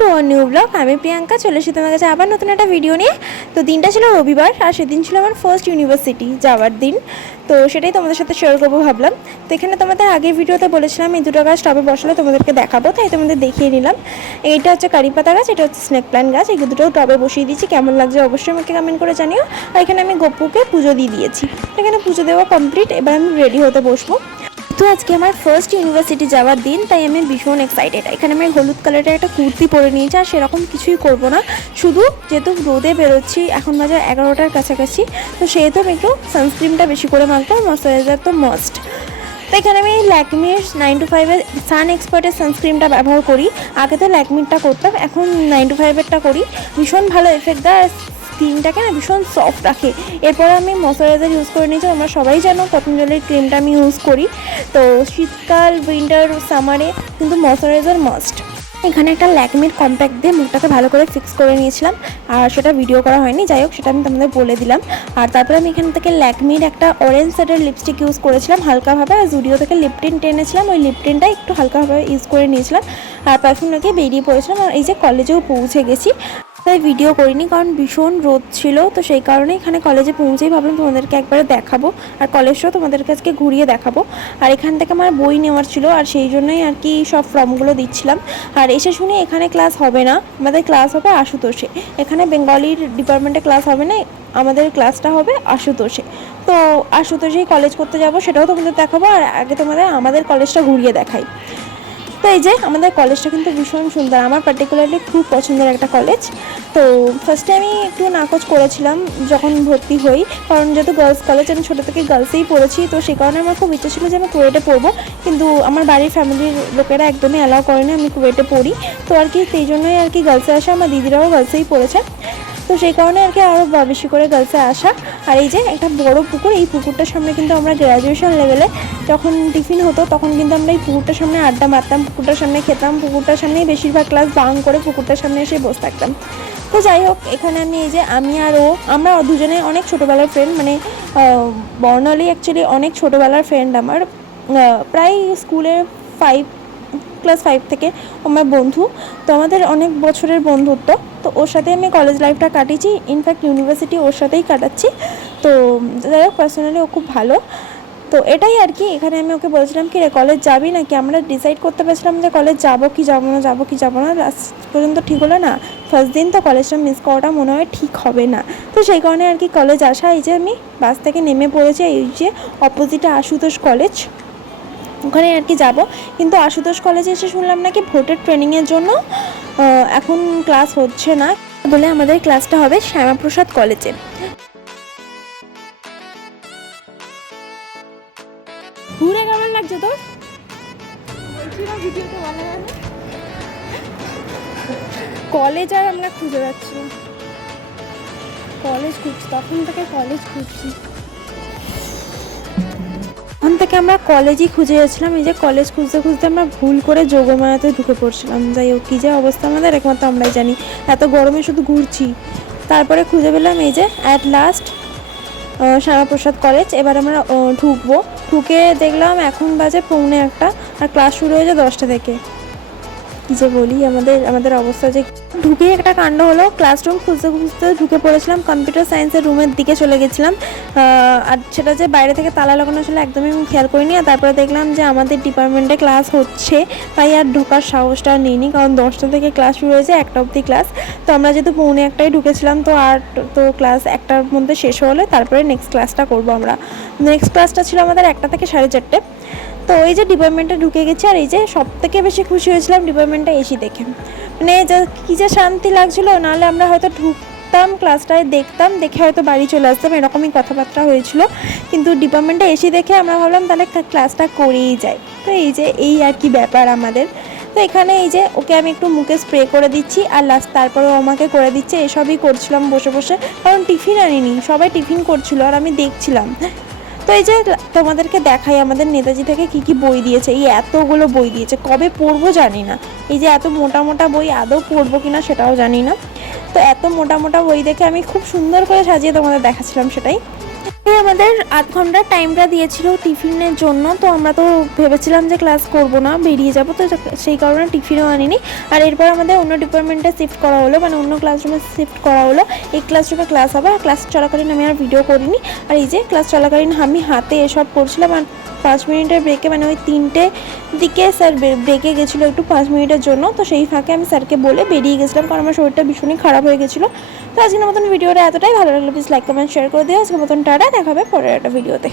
To our new blog. আমি প্রিয়াঙ্কা চলে এসেছি তোমার কাছে আবার নতুন একটা ভিডিও নিয়ে। তো দিনটা ছিল রবিবার আর সেদিন ছিল আমার ফার্স্ট ইউনিভার্সিটি যাওয়ার দিন। তো সেটাই তোমাদের সাথে শেয়ার করবো ভাবলাম। তো এখানে তোমাদের আগের ভিডিওতে বলেছিলাম এই দুটো গাছ টবে বসালে তোমাদেরকে দেখাবো, তাই তোমাদের দেখিয়ে নিলাম। এইটা হচ্ছে কারি পাতা গাছ, এটা হচ্ছে স্নেক প্ল্যান্ট গাছ। এই দুটো টবে বসিয়ে দিয়েছি, কেমন লাগছে অবশ্যই আমাকে কমেন্ট করে জানিও। আর এখানে আমি গপ্পুকে পুজো দিয়ে দিয়েছি। এখানে পুজো দেওয়া কমপ্লিট, এবার আমি রেডি হতে বসবো। তো আজকে আমার ফার্স্ট ইউনিভার্সিটি যাওয়ার দিন, তাই আমি ভীষণ এক্সাইটেড। এখানে আমি হলুদ কালারের একটা কুর্তি পরে নিয়েছি, আর সেরকম কিছুই করব না, শুধু যেহেতু রোদে বেরোচ্ছি, এখন বাজে 11টার কাছাকাছি, তো সেহেতু আমি একটু সানস্ক্রিনটা বেশি করে মাখবো, ময়শ্চারাইজার তো মাস্ট। তো এখানে আমি ল্যাকমির 925-এর সান এক্সপার্টের সানস্ক্রিনটা ব্যবহার করি। আগে তো ল্যাকমিরটা করতাম, এখন 925-এরটা করি। ভীষণ ভালো এফেক্ট দেয়, স্কিনটাকে না ভীষণ সফট রাখে। এরপর আমি ময়শ্চারাইজার ইউজ করে নিয়েছি। আমরা সবাই জানো পতঞ্জলির ক্রিমটা আমি ইউজ করি। তো শীতকাল, উইন্টার, সামারে কিন্তু ময়শ্চারাইজার মাস্ট। এখানে একটা ল্যাকমির কম্প্যাক্ট দিয়ে মুখটাকে ভালো করে ফিক্স করে নিয়েছিলাম, আর সেটা ভিডিও করা হয়নি, যাই হোক সেটা আমি তোমাদের বলে দিলাম। আর তারপরে আমি এখান থেকে ল্যাকমির একটা অরেঞ্জ শেডের লিপস্টিক ইউজ করেছিলাম হালকাভাবে, আর জুডিও থেকে লিপটিন টেনেছিলাম, ওই লিপটিনটা একটু হালকাভাবে ইউজ করে নিয়েছিলাম, আর পারফিউম লাগিয়ে বেরিয়ে পড়েছিলাম। আর এই যে কলেজেও পৌঁছে গেছি, তাই ভিডিও করিনি কারণ ভীষণ রোদ ছিল। তো সেই কারণে এখানে কলেজে পৌঁছেই ভাবলাম তোমাদেরকে একবারে দেখাবো, আর কলেজটাও তোমাদেরকে আজকে ঘুরিয়ে দেখাবো। আর এখান থেকে আমার বই নেওয়ার ছিল, আর সেই জন্যই আর কি সব ফর্মগুলো দিচ্ছিলাম। আর এসে শুনে এখানে ক্লাস হবে না, আমাদের ক্লাস হবে আশুতোষে। এখানে বেঙ্গলির ডিপার্টমেন্টে ক্লাস হবে না, আমাদের ক্লাসটা হবে আশুতোষে। তো আশুতোষেই কলেজ করতে যাব, সেটাও তোমাদের দেখাবো। আর আগে আমাদের কলেজটা ঘুরিয়ে দেখাই। তো এই যে আমাদের কলেজটা কিন্তু ভীষণ সুন্দর, আমার পার্টিকুলারলি খুব পছন্দের একটা কলেজ। তো ফার্স্টে আমি একটু নাকচ করেছিলাম যখন ভর্তি হই, কারণ যেহেতু গার্লস কলেজ, আমি ছোটো থেকে গার্লসেই পড়েছি, তো সেই কারণে আমার খুব ইচ্ছে ছিল যে আমি কুয়েটে পড়বো। কিন্তু আমার বাড়ির ফ্যামিলির লোকেরা একদমই অ্যালাউ করেনি আমি কুয়েটে পড়ি। তো আর কি সেই জন্যই আর কি গার্লসে আসা, আমার দিদিরাও গার্লসেই পড়েছে, তো সেই কারণে আর কি আরও বেশি করে গার্লসে আসা। আর এই যে একটা বড় পুকুর, এই পুকুরটার সামনে কিন্তু আমরা গ্র্যাজুয়েশন লেভেলে যখন টিফিন হতো তখন কিন্তু আমরা এই পুকুরটার সামনে আড্ডা মারতাম, পুকুরটার সামনে খেতাম, পুকুরটার সামনেই বেশিরভাগ ক্লাস বাং করে পুকুরটার সামনে এসে বসে থাকতাম। তো যাই হোক, এখানে আমি এই যে আমি আর ও, আমরা দুজনে অনেক ছোটোবেলার ফ্রেন্ড, মানে বর্ণালী অ্যাকচুয়ালি অনেক ছোটোবেলার ফ্রেন্ড আমার, প্রায় স্কুলে ক্লাস 5 থেকে আমার বন্ধু। তো আমাদের অনেক বছরের বন্ধুত্ব। তো ওর সাথে আমি কলেজ লাইফটা কাটিয়েছি, ইনফ্যাক্ট ইউনিভার্সিটি ওর সাথেই কাটাচ্ছি। তো যাই হোক, পার্সোনালি ও খুব ভালো। তো এটাই আর কি। এখানে আমি ওকে বলছিলাম কি রে কলেজ যাবি নাকি, আমরা ডিসাইড করতে পারছিলাম যে কলেজ যাবো কি যাবো না, লাস্ট পর্যন্ত ঠিক হলো না। ফার্স্ট দিন তো কলেজটা মিস করাটা মনে হয় ঠিক হবে না, তো সেই কারণে আর কি কলেজ আসা। এই যে আমি বাস থেকে নেমে পড়েছি, এই যে অপোজিটে আশুতোষ কলেজ, ওখানে আর কি যাবো। কিন্তু আশুতোষ কলেজে এসে শুনলাম নাকি ভোটের ট্রেনিংয়ের জন্য এখন ক্লাস হচ্ছে না, বলে আমাদের ক্লাসটা হবে শ্যামাপ্রসাদ কলেজে। ঘুরে কেমন লাগছে তোর? কলেজ আর আমরা খুঁজে যাচ্ছি, কলেজ খুঁজছি, তখন থেকে কলেজ খুঁজছি, তখন থেকে আমরা কলেজই খুঁজে যাচ্ছিলাম। এই যে কলেজ খুঁজতে খুঁজতে আমরা ভুল করে যোগমায়াতে ঢুকে পড়ছিলাম। যাই হোক, কী যে অবস্থা আমাদের একমাত্র আমরাই জানি, এত গরমে শুধু ঘুরছি। তারপরে খুঁজে পেলাম এই যে অ্যাট লাস্ট শ্যামাপ্রসাদ কলেজ। এবার আমরা ঢুকবো, ঢুকে দেখলাম এখন বাজে 1:45, আর ক্লাস শুরু হয়েছে 10টা থেকে। কী যে বলি, আমাদের অবস্থা যে ঢুকেই একটা কাণ্ড হলো। ক্লাসরুম খুঁজতে খুঁজতে ঢুকে পড়েছিলাম কম্পিউটার সায়েন্সের রুমের দিকে চলে গেছিলাম, আর সেটা যে বাইরে থেকে তালা লাগানো ছিল একদমই আমি খেয়াল করিনি। আর তারপরে দেখলাম যে আমাদের ডিপার্টমেন্টে ক্লাস হচ্ছে, তাই আর ঢোকার সাহসটা নিইনি, কারণ 10টা থেকে ক্লাস শুরু হয়েছে, 1টা অবধি ক্লাস। তো আমরা যেহেতু 1:45 ঢুকেছিলাম, তো আর তো ক্লাস 1টার মধ্যে শেষ হলে তারপরে নেক্সট ক্লাসটা করবো আমরা। নেক্সট ক্লাসটা ছিল আমাদের 1টা থেকে 4:30। তো এই যে ডিপার্টমেন্টে ঢুকে গেছি, আর এই যে সব থেকে বেশি খুশি হয়েছিলাম ডিপার্টমেন্টে এসে দেখে, মানে কী যে শান্তি লাগছিলো। নাহলে আমরা হয়তো ঢুকতাম ক্লাসটায়, দেখতাম, দেখে হয়তো বাড়ি চলে আসতাম, এরকমই কথাবার্তা হয়েছিল। কিন্তু ডিপার্টমেন্টে এসে দেখে আমরা ভাবলাম তাহলে ক্লাসটা করেই যাই। তো এই আর কি ব্যাপার আমাদের। তো এখানে এই যে ওকে আমি একটু মুখে স্প্রে করে দিচ্ছি, আর তারপরেও আমাকে করে দিচ্ছে, এসবই করছিলাম বসে বসে, কারণ টিফিন আনিনি, সবাই টিফিন করছিল আর আমি দেখছিলাম। তো এই যে তোমাদেরকে দেখাই আমাদের নেতাজি থেকে কি কি বই দিয়েছে, এই এতগুলো বই দিয়েছে, কবে পড়বো জানি না। এই যে এত মোটা মোটা বই আদৌ পড়বো কিনা সেটাও জানি না। তো এত মোটা মোটা বই দেখে আমি খুব সুন্দর করে সাজিয়ে তোমাদের দেখাচ্ছিলাম সেটাই। এই আমাদের আধ ঘন্টার টাইমটা দিয়েছিল টিফিনের জন্য। তো আমরা তো ভেবেছিলাম যে ক্লাস করব না, বেরিয়ে যাব, তো সেই কারণে টিফিনও আনিনি। আর এরপর আমাদের অন্য ডিপার্টমেন্টে শিফট করা হলো, মানে অন্য ক্লাসরুমে শিফট করা হলো। এই ক্লাসরুমে ক্লাস হবে, আর ক্লাস চলাকালীন আমি আর ভিডিও করিনি। আর এই যে ক্লাস চলাকালীন আমি হাতে এসব করছিলাম। আর 5 মিনিটের ব্রেকে, মানে ওই 3টে দিকে স্যার ব্রেকে গেছিলো একটু 5 মিনিটের জন্য। তো সেই ফাঁকে আমি স্যারকে বলে বেরিয়ে গেছিলাম, কারণ আমার শরীরটা ভীষণই খারাপ হয়ে গেছিলো। তো আজকের মতন ভিডিওটা এতটাই, ভালো লাগলে প্লিজ লাইক কমেন্ট শেয়ার করে দিও। আজকের মতন টাটা, দেখা হবে পরের একটা ভিডিওতে।